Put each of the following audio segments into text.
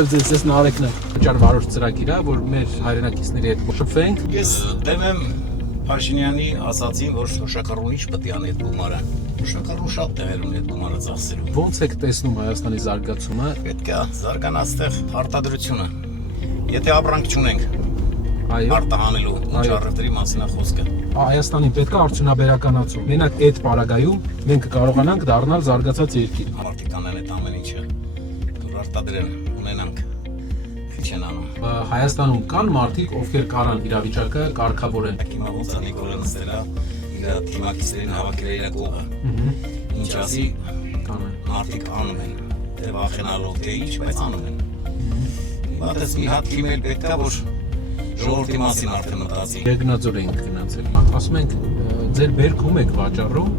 Բարև ձեզ, ես Նարեկն եմ։ Վճար վարորդ ծրագիր է, որ մեր հայրենակիցների հետ շփվենք։ Ես դեմ եմ Փաշինյանի ասացին, որ շոշակառունիչ պետք է անի այդ գումարը։ Շոշակառուն շատ տեղեր ունի այդ գումարը ծախսելու։ Ոնց եք տեսնում Հայաստանի զարգացումը։ Պետք է զարգանա այստեղ արտադրությունը։ Եթե ապրանք չունենք Այո, արտահանելու ինչ առևտրի մասին է խոսքը։ Հայաստանին պետք է արդյունաբերականացում։ Մենակ այդ պարագայում մենք կարողանանք դառնալ զարգացած երկիր։ Մարդիկ անեն այդ ամեն ինչը, որ արտադրեն, ունենանք։ Քիչ են անում։ Հայաստանում կան մարդիկ, ովքեր կարան իրավիճակը կարգավորեն։ Հիմա ոնց է Նիկոլը նստել է իր թիմակիցներին հավաքել իր կողը։ Ինչ ասի, մարդիկ անում են։ Դե վախենալով թե ինչ, բայց անում են։ Հիմա դες մի հատ email պետք է որ ժողովրդի մասին արդեն մտածի։ Երկնաձոր ենք գնացել։ Ասում ենք ձեր բերքում եք վաճառում,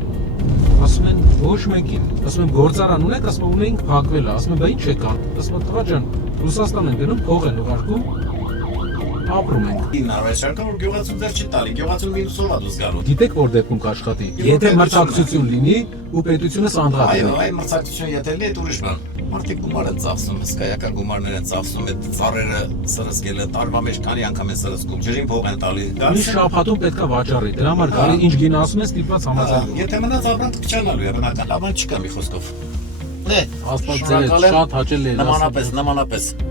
ասում են ոչ մեկին։ Ասում են գործարան ունեք, ասում են ունենք փակվել է, ասում են բա ինչ եք անում։ Ասում են տղա ջան, Ռուսաստան են գնում, փող են ուղարկում, ապրում ենք։ Իննավեշարկա որ գյուղացուն դեռ չի տալի, գյուղացուն մինուսով է դուս գալու։ Գիտեք որ դեպքում կաշխատի։ Եթե մրցակցություն լինի ու պետությունը սանդղակ Այո, այ մրցակցություն եթե լինի, այդ ուրիշ բան։ Մարդիկ գումար են ծախսում, հսկայական գումարներ են ծախսում, այդ ծառերը սրսկելը տարվա մեջ քանի անգամ են սրսկում, ջրին փող են տալի։ Մի շաբաթում պետք է վաճառի։ Դրա համար գալի ինչ գին ասում են, ստիպված համաձայնում։ Եթե մնաց ապրանք կչանալու է բնական, ապրանք չկա մի խոսքով։ Դե, Աստված ձեր հետ շատ հաճելի է։ նմանապես։